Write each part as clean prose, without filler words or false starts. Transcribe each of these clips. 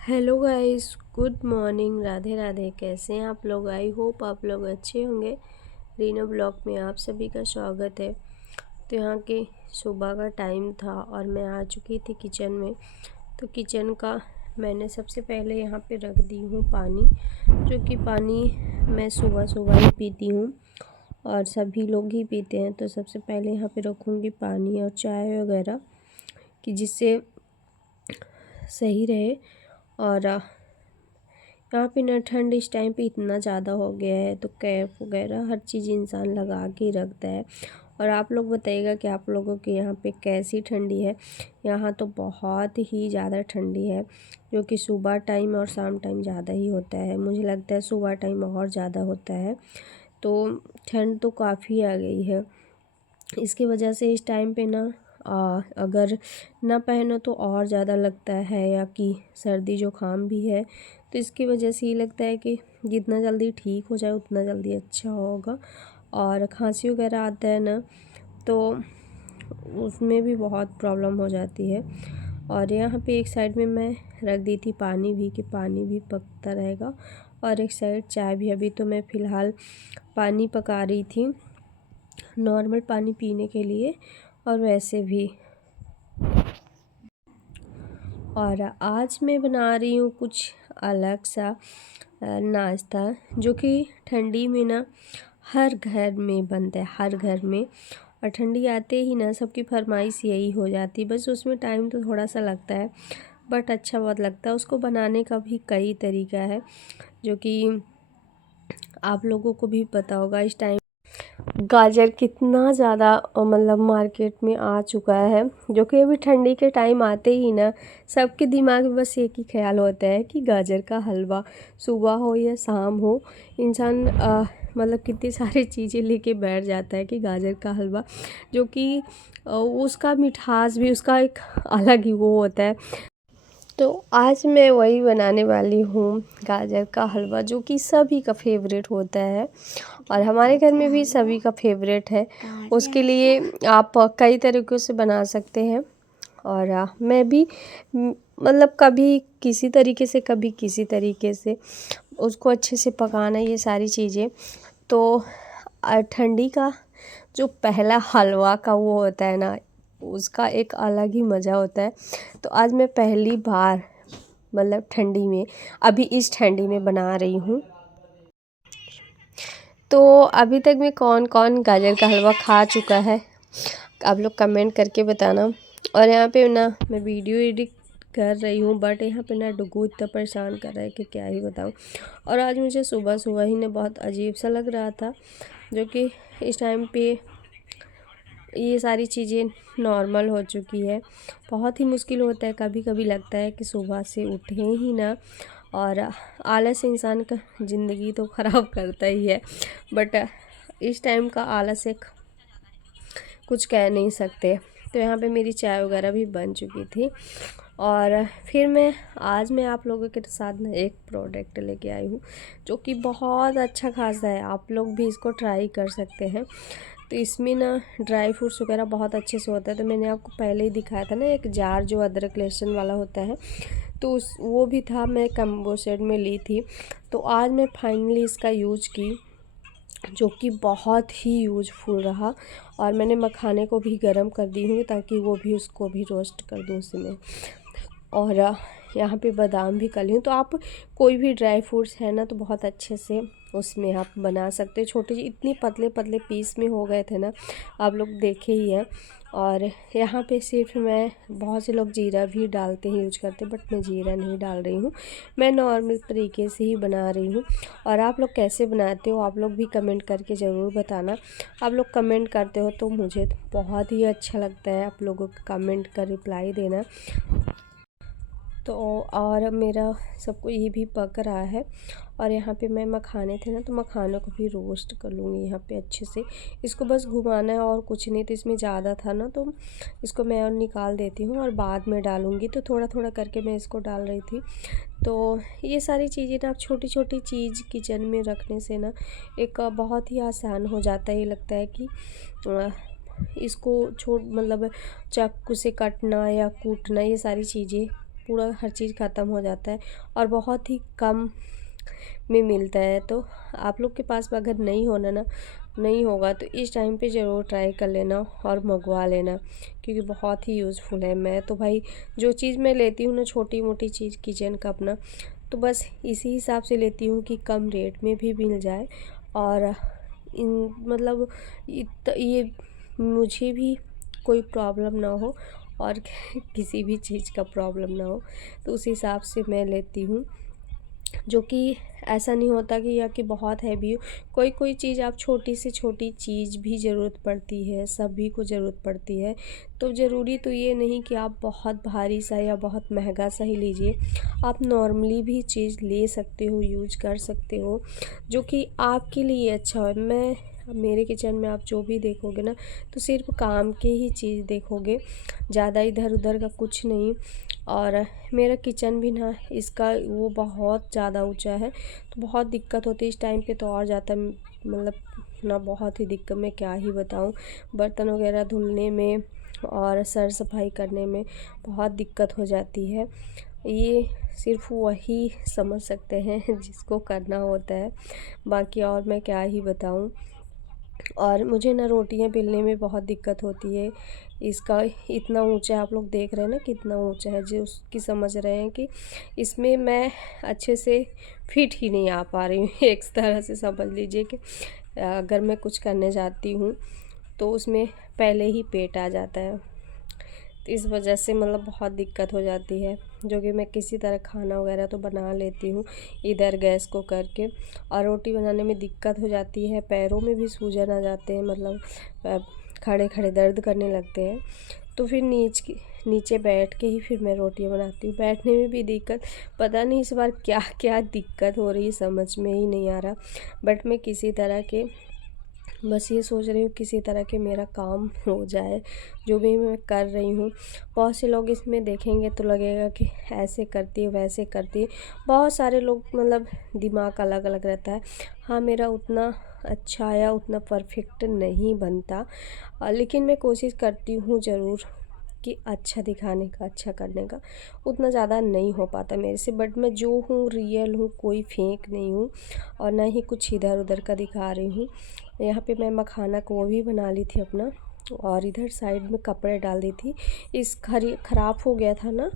Hello guys, good morning. Radhe Radhe. कैसे हैं आप लोग? आई होप आप लोग अच्छे होंगे। रीनो ब्लॉग में आप सभी का स्वागत है। तो यहाँ के सुबह का टाइम था और मैं आ चुकी थी किचन में। तो किचन का मैंने सबसे पहले यहाँ पे रख दी हूँ पानी, जो कि पानी मैं सुबह सुबह ही पीती हूँ और सभी लोग ही पीते हैं। तो सबसे पहले यहाँ पे रखूँगी पानी और चाय वगैरह, कि जिससे सही रहे। और यहाँ पे ना ठंड इस टाइम पे इतना ज़्यादा हो गया है, तो कैप वगैरह हर चीज़ इंसान लगा के ही रखता है। और आप लोग बताइएगा कि आप लोगों के यहाँ पे कैसी ठंडी है। यहाँ तो बहुत ही ज़्यादा ठंडी है, जो कि सुबह टाइम और शाम टाइम ज़्यादा ही होता है। मुझे लगता है सुबह टाइम और ज़्यादा होता है। तो ठंड तो काफ़ी आ गई है। इसकी वजह से इस टाइम पे ना अगर ना पहनो तो और ज़्यादा लगता है, या कि सर्दी जुकाम भी है। तो इसकी वजह से ये लगता है कि जितना जल्दी ठीक हो जाए उतना जल्दी अच्छा होगा। और खांसी वगैरह आता है ना, तो उसमें भी बहुत प्रॉब्लम हो जाती है। और यहाँ पे एक साइड में मैं रख दी थी पानी भी, कि पानी भी पकता रहेगा, और एक साइड चाय भी। अभी तो मैं फ़िलहाल पानी पका रही थी, नॉर्मल पानी पीने के लिए और वैसे भी। और आज मैं बना रही हूँ कुछ अलग सा नाश्ता, जो कि ठंडी में ना हर घर में बनता है, हर घर में। और ठंडी आते ही ना सबकी फरमाइश यही हो जाती है। बस उसमें टाइम तो थोड़ा सा लगता है, बट अच्छा बहुत लगता है। उसको बनाने का भी कई तरीका है, जो कि आप लोगों को भी पता होगा। इस टाइम गाजर कितना ज़्यादा मतलब मार्केट में आ चुका है, जो कि अभी ठंडी के टाइम आते ही ना सबके दिमाग में बस एक ही ख्याल होता है कि गाजर का हलवा। सुबह हो या शाम हो, इंसान मतलब कितनी सारी चीज़ें लेके बैठ जाता है कि गाजर का हलवा, जो कि उसका मिठास भी उसका एक अलग ही वो होता है। तो आज मैं वही बनाने वाली हूँ, गाजर का हलवा, जो कि सभी का फेवरेट होता है और हमारे घर में भी सभी का फेवरेट है। उसके लिए आप कई तरीक़ों से बना सकते हैं। और मैं भी मतलब कभी किसी तरीके से, कभी किसी तरीके से उसको अच्छे से पकाना, ये सारी चीज़ें। तो ठंडी का जो पहला हलवा का वो होता है ना, उसका एक अलग ही मज़ा होता है। तो आज मैं पहली बार मतलब ठंडी में, अभी इस ठंडी में बना रही हूँ। तो अभी तक में कौन कौन गाजर का हलवा खा चुका है, आप लोग कमेंट करके बताना। और यहाँ पे ना मैं वीडियो एडिट कर रही हूँ, बट यहाँ पे ना डुगू इतना परेशान कर रहा है कि क्या ही बताऊँ। और आज मुझे सुबह सुबह ही ना बहुत अजीब सा लग रहा था, जो कि इस टाइम पे ये सारी चीज़ें नॉर्मल हो चुकी है। बहुत ही मुश्किल होता है, कभी कभी लगता है कि सुबह से उठें ही ना। और आलस इंसान का ज़िंदगी तो ख़राब करता ही है, बट इस टाइम का आलस एक कुछ कह नहीं सकते। तो यहाँ पे मेरी चाय वगैरह भी बन चुकी थी। और फिर मैं आप लोगों के साथ ना एक प्रोडक्ट लेके आई हूँ, जो कि बहुत अच्छा खासा है। आप लोग भी इसको ट्राई कर सकते हैं। तो इसमें ना ड्राई फ्रूट्स वगैरह बहुत अच्छे से होता है। तो मैंने आपको पहले ही दिखाया था ना एक जार जो अदरक लहसुन वाला होता है, तो वो भी था, मैं कम्बो सेट में ली थी। तो आज मैं फाइनली इसका यूज की, जो कि बहुत ही यूजफुल रहा। और मैंने मखाने को भी गर्म कर दी हूँ, ताकि वो भी उसको भी रोस्ट कर दूँ उसमें। और यहाँ पे बादाम भी कर ली हूँ। तो आप कोई भी ड्राई फ्रूट्स है ना, तो बहुत अच्छे से उसमें आप बना सकते हैं। छोटे इतने पतले पतले पीस में हो गए थे ना, आप लोग देखे ही हैं। और यहाँ पे सिर्फ मैं, बहुत से लोग जीरा भी डालते हैं, यूज करते हैं, बट मैं जीरा नहीं डाल रही हूँ। मैं नॉर्मल तरीके से ही बना रही हूँ। और आप लोग कैसे बनाते हो, आप लोग भी कमेंट करके ज़रूर बताना। आप लोग कमेंट करते हो तो मुझे बहुत ही अच्छा लगता है, आप लोगों के कमेंट का रिप्लाई देना। तो और मेरा सबको ये भी पक रहा है। और यहाँ पे मैं मखाने थे ना, तो मखानों को भी रोस्ट कर लूँगी यहाँ पे अच्छे से। इसको बस घुमाना है और कुछ नहीं। तो इसमें ज़्यादा था ना, तो इसको मैं और निकाल देती हूँ और बाद में डालूँगी। तो थोड़ा थोड़ा करके मैं इसको डाल रही थी। तो ये सारी चीज़ें ना, आप छोटी छोटी चीज़ किचन में रखने से ना एक बहुत ही आसान हो जाता है। ये लगता है कि इसको मतलब चाकू से काटना या कूटना, ये सारी चीज़ें पूरा हर चीज़ ख़त्म हो जाता है और बहुत ही कम में मिलता है। तो आप लोग के पास में अगर नहीं होगा तो इस टाइम पे ज़रूर ट्राई कर लेना और मंगवा लेना, क्योंकि बहुत ही यूज़फुल है। मैं तो भाई जो चीज़ मैं लेती हूँ ना, छोटी मोटी चीज़ किचन का अपना, तो बस इसी हिसाब से लेती हूँ कि कम रेट में भी मिल जाए और मतलब ये मुझे भी कोई प्रॉब्लम ना हो और किसी भी चीज़ का प्रॉब्लम ना हो, तो उस हिसाब से मैं लेती हूँ। जो कि ऐसा नहीं होता कि या कि बहुत हैवी हो, कोई चीज़ आप छोटी से छोटी चीज़ भी ज़रूरत पड़ती है, सभी को ज़रूरत पड़ती है। तो ज़रूरी तो ये नहीं कि आप बहुत भारी सा या बहुत महंगा सा ही लीजिए, आप नॉर्मली भी चीज़ ले सकते हो, यूज कर सकते हो, जो कि आपके लिए अच्छा हो। मेरे किचन में आप जो भी देखोगे ना, तो सिर्फ काम के ही चीज़ देखोगे, ज़्यादा इधर उधर का कुछ नहीं। और मेरा किचन भी ना, इसका वो बहुत ज़्यादा ऊंचा है, तो बहुत दिक्कत होती है इस टाइम पे, तो और ज़्यादा मतलब ना बहुत ही दिक्कत, मैं क्या ही बताऊँ। बर्तन वगैरह धुलने में और सर सफाई करने में बहुत दिक्कत हो जाती है। ये सिर्फ वही समझ सकते हैं जिसको करना होता है, बाकी और मैं क्या ही बताऊँ। और मुझे ना रोटियां बेलने में बहुत दिक्कत होती है। इसका इतना ऊंचा है, आप लोग देख रहे हैं ना कितना ऊंचा है, जो उसकी समझ रहे हैं कि इसमें मैं अच्छे से फिट ही नहीं आ पा रही हूँ। एक तरह से समझ लीजिए कि अगर मैं कुछ करने जाती हूँ तो उसमें पहले ही पेट आ जाता है, तो इस वजह से मतलब बहुत दिक्कत हो जाती है। जो कि मैं किसी तरह खाना वगैरह तो बना लेती हूँ इधर गैस को करके, और रोटी बनाने में दिक्कत हो जाती है, पैरों में भी सूजन आ जाते हैं, मतलब खड़े खड़े दर्द करने लगते हैं। तो फिर नीचे बैठ के ही फिर मैं रोटियां बनाती हूँ, बैठने में भी दिक्कत। पता नहीं इस बार क्या क्या दिक्कत हो रही है, समझ में ही नहीं आ रहा। बट मैं किसी तरह के बस ये सोच रही हूँ किसी तरह के मेरा काम हो जाए, जो भी मैं कर रही हूँ। बहुत से लोग इसमें देखेंगे तो लगेगा कि ऐसे करती है वैसे करती है, बहुत सारे लोग मतलब दिमाग अलग अलग रहता है। हाँ, मेरा उतना अच्छा या उतना परफेक्ट नहीं बनता, लेकिन मैं कोशिश करती हूँ ज़रूर कि अच्छा दिखाने का, अच्छा करने का। उतना ज़्यादा नहीं हो पाता मेरे से, बट मैं जो हूँ रियल हूँ, कोई फेक नहीं हूँ और ना ही कुछ इधर उधर का दिखा रही हूँ। यहाँ पे मैं मखाना को भी बना ली थी अपना, और इधर साइड में कपड़े डाल दी थी। ख़राब हो गया था ना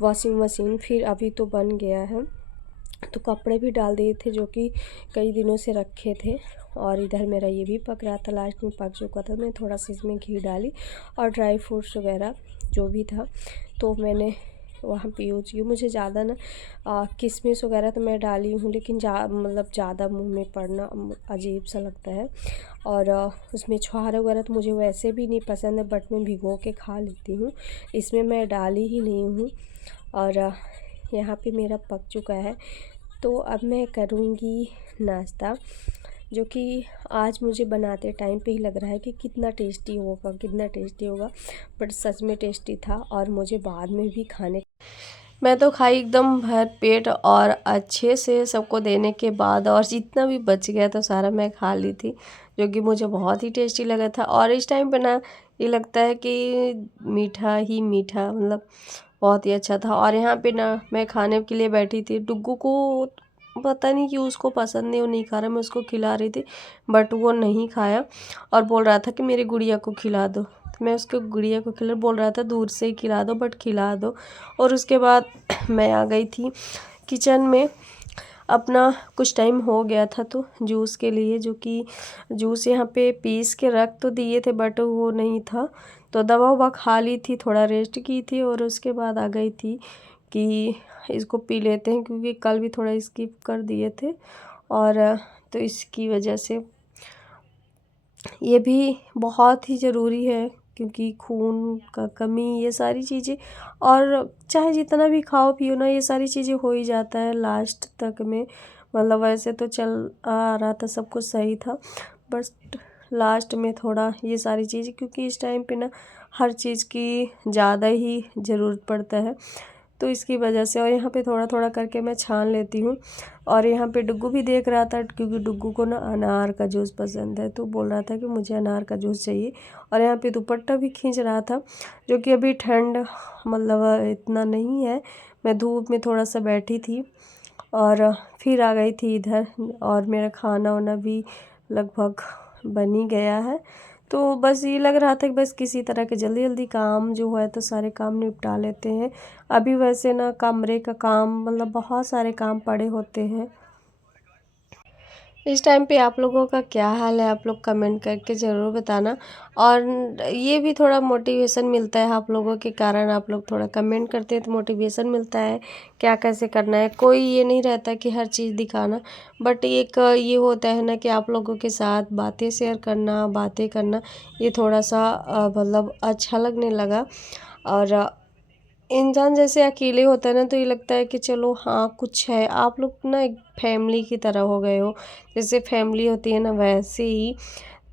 वॉशिंग मशीन, फिर अभी तो बन गया है, तो कपड़े भी डाल दिए थे जो कि कई दिनों से रखे थे। और इधर मेरा ये भी पक रहा था, लास्ट में पक चुका था। मैं थोड़ा सा इसमें घी डाली और ड्राई फ्रूट्स वगैरह जो भी था तो मैंने वहाँ पे यूज की। मुझे ज़्यादा ना किशमिश वगैरह तो मैं डाली हूँ, लेकिन मतलब ज़्यादा मुंह में पड़ना अजीब सा लगता है। और उसमें छुहारे वगैरह तो मुझे वैसे भी नहीं पसंद है, बट मैं भिगो के खा लेती हूँ, इसमें मैं डाली ही नहीं हूँ। और यहाँ पे मेरा पक चुका है, तो अब मैं करूँगी नाश्ता, जो कि आज मुझे बनाते टाइम पे ही लग रहा है कि कितना टेस्टी होगा, बट सच में टेस्टी था। और मुझे बाद में भी मैं तो खाई एकदम भर पेट और अच्छे से सबको देने के बाद, और जितना भी बच गया तो सारा मैं खा ली थी, जो कि मुझे बहुत ही टेस्टी लगा था। और इस टाइम पे ना ये लगता है कि मीठा ही मीठा, मतलब बहुत ही अच्छा था। और यहाँ पे ना मैं खाने के लिए बैठी थी, डुग्गू को पता नहीं कि उसको पसंद नहीं, वो नहीं खा रहा, मैं उसको खिला रही थी बट वो नहीं खाया और बोल रहा था कि मेरी गुड़िया को खिला दो। तो मैं उसको गुड़िया को बोल रहा था दूर से ही खिला दो, बट खिला दो। और उसके बाद मैं आ गई थी किचन में, अपना कुछ टाइम हो गया था तो जूस के लिए, जो कि जूस यहाँ पे पीस के रख तो दिए थे बट वो नहीं था, तो दवा ववा खा ली थी, थोड़ा रेस्ट की थी और उसके बाद आ गई थी कि इसको पी लेते हैं, क्योंकि कल भी थोड़ा स्किप कर दिए थे। और तो इसकी वजह से ये भी बहुत ही ज़रूरी है, क्योंकि खून का कमी, ये सारी चीज़ें, और चाहे जितना भी खाओ पियो ना, ये सारी चीज़ें हो ही जाता है लास्ट तक में। मतलब वैसे तो चल आ रहा था, सब कुछ सही था, बस लास्ट में थोड़ा ये सारी चीज़ें, क्योंकि इस टाइम पे ना हर चीज़ की ज़्यादा ही ज़रूरत पड़ता है। तो इसकी वजह से। और यहाँ पे थोड़ा थोड़ा करके मैं छान लेती हूँ। और यहाँ पे डुग्गू भी देख रहा था, क्योंकि डुग्गू को ना अनार का जूस पसंद है, तो बोल रहा था कि मुझे अनार का जूस चाहिए। और यहाँ पे दुपट्टा भी खींच रहा था, जो कि अभी ठंड मतलब इतना नहीं है। मैं धूप में थोड़ा सा बैठी थी और फिर आ गई थी इधर। और मेरा खाना वाना भी लगभग बन ही गया है। तो बस ये लग रहा था कि बस किसी तरह के जल्दी जल्दी काम जो है तो सारे काम निपटा लेते हैं। अभी वैसे ना कमरे का काम मतलब बहुत सारे काम पड़े होते हैं। इस टाइम पे आप लोगों का क्या हाल है, आप लोग कमेंट करके ज़रूर बताना। और ये भी थोड़ा मोटिवेशन मिलता है आप लोगों के कारण, आप लोग थोड़ा कमेंट करते हैं तो मोटिवेशन मिलता है क्या कैसे करना है। कोई ये नहीं रहता कि हर चीज़ दिखाना, बट एक ये होता है ना कि आप लोगों के साथ बातें शेयर करना, बातें करना, ये थोड़ा सा मतलब अच्छा लगने लगा। और इंसान जैसे अकेले होता है ना, तो ये लगता है कि चलो हाँ कुछ है। आप लोग ना एक फैमिली की तरह हो गए हो, जैसे फैमिली होती है ना वैसे ही।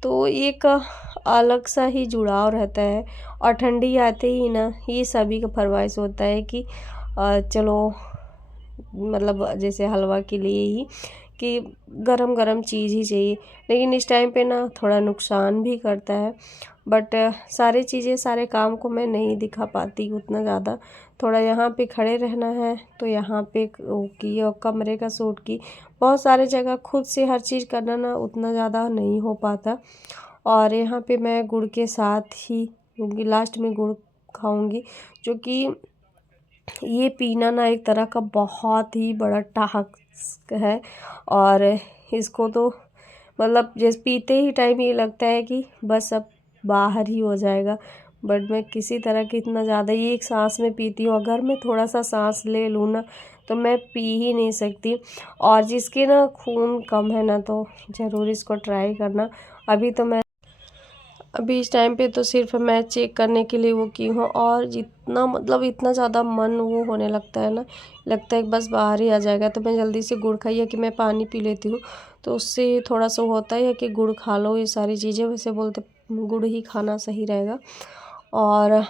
तो एक अलग सा ही जुड़ाव रहता है। और ठंडी आते ही ना ये सभी का फरमाइश होता है कि चलो मतलब जैसे हलवा के लिए ही कि गरम गरम चीज़ ही चाहिए। लेकिन इस टाइम पे ना थोड़ा नुकसान भी करता है, बट सारी चीज़ें सारे काम को मैं नहीं दिखा पाती उतना ज़्यादा। थोड़ा यहाँ पे खड़े रहना है तो यहाँ पे की और कमरे का सूट की बहुत सारे जगह खुद से हर चीज़ करना ना उतना ज़्यादा नहीं हो पाता। और यहाँ पे मैं गुड़ के साथ ही क्योंकि लास्ट में गुड़ खाऊंगी, जो कि ये पीना ना एक तरह का बहुत ही बड़ा टास्क है। और इसको तो मतलब जैसे पीते ही टाइम ये लगता है कि बस अब बाहर ही हो जाएगा। बट मैं किसी तरह की इतना ज़्यादा ये एक सांस में पीती हूँ। अगर मैं थोड़ा सा सांस ले लूँ ना तो मैं पी ही नहीं सकती। और जिसके ना खून कम है ना तो ज़रूर इसको ट्राई करना। अभी इस टाइम पे तो सिर्फ मैं चेक करने के लिए वो की हूँ। और जितना मतलब इतना ज़्यादा मन वो होने लगता है ना, लगता है कि बस बाहर ही आ जाएगा। तो मैं जल्दी से गुड़ खाई है कि मैं पानी पी लेती हूँ, तो उससे थोड़ा सा होता है कि गुड़ खा लो ये सारी चीज़ें। वैसे बोलते गुड़ ही खाना सही रहेगा। और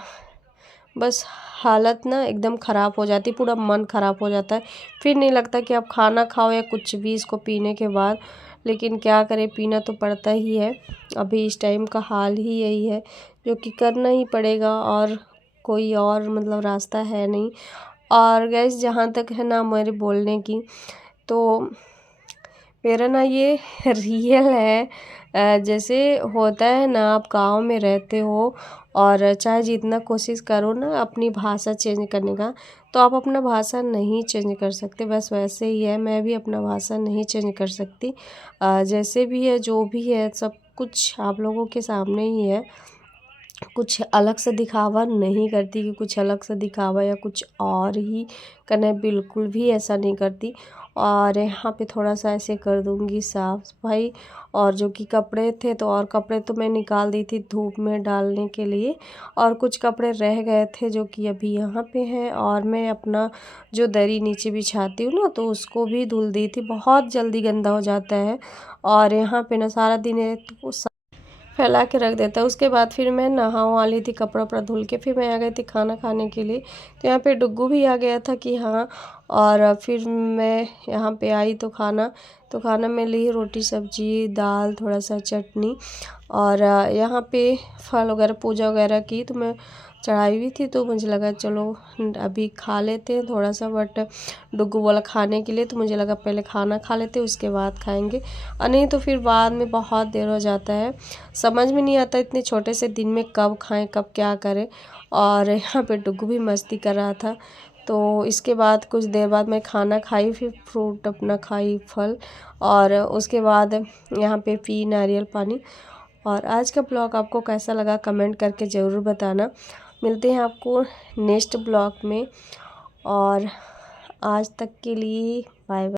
बस हालत ना एकदम ख़राब हो जाती, पूरा मन ख़राब हो जाता है। फिर नहीं लगता कि आप खाना खाओ या कुछ भी इसको पीने के बाद। लेकिन क्या करें, पीना तो पड़ता ही है। अभी इस टाइम का हाल ही यही है, जो कि करना ही पड़ेगा। और कोई और मतलब रास्ता है नहीं। और गैस जहाँ तक है ना मेरे बोलने की, तो मेरा ना ये रियल है। जैसे होता है ना, आप गांव में रहते हो और चाहे जितना कोशिश करो ना अपनी भाषा चेंज करने का, तो आप अपना भाषा नहीं चेंज कर सकते। बस वैसे ही है, मैं भी अपना भाषा नहीं चेंज कर सकती। जैसे भी है जो भी है सब कुछ आप लोगों के सामने ही है। कुछ अलग से दिखावा नहीं करती कि कुछ अलग से दिखावा या कुछ और ही करना है, बिल्कुल भी ऐसा नहीं करती। और यहाँ पे थोड़ा सा ऐसे कर दूँगी साफ़ सफाई। और जो कि कपड़े थे तो और कपड़े तो मैं निकाल दी थी धूप में डालने के लिए। और कुछ कपड़े रह गए थे जो कि अभी यहाँ पे हैं। और मैं अपना जो दरी नीचे बिछाती हूँ ना तो उसको भी धुल दी थी, बहुत जल्दी गंदा हो जाता है। और यहाँ पे ना सारा दिन तो फैला के रख देता है। उसके बाद फिर मैं नहा वहा ली थी, कपड़ा वपड़ा धुल के फिर मैं आ गई थी खाना खाने के लिए। तो यहाँ पे डुग्गू भी आ गया था कि हाँ। और फिर मैं यहाँ पे आई तो खाना में ली रोटी सब्जी दाल थोड़ा सा चटनी। और यहाँ पे फल वगैरह पूजा वगैरह की तो मैं चढ़ाई हुई थी, तो मुझे लगा चलो अभी खा लेते हैं थोड़ा सा। बट डुग्गू बोला खाने के लिए, तो मुझे लगा पहले खाना खा लेते उसके बाद खाएंगे। और नहीं तो फिर बाद में बहुत देर हो जाता है, समझ में नहीं आता इतने छोटे से दिन में कब खाएं कब क्या करें। और यहाँ पे डुग्गू भी मस्ती कर रहा था। तो इसके बाद कुछ देर बाद मैं खाना खाई, फिर फ्रूट अपना खाई फल। और उसके बाद यहाँ पे पी नारियल पानी। और आज का ब्लॉग आपको कैसा लगा कमेंट करके ज़रूर बताना। मिलते हैं आपको नेक्स्ट ब्लॉग में। और आज तक के लिए बाय बाय।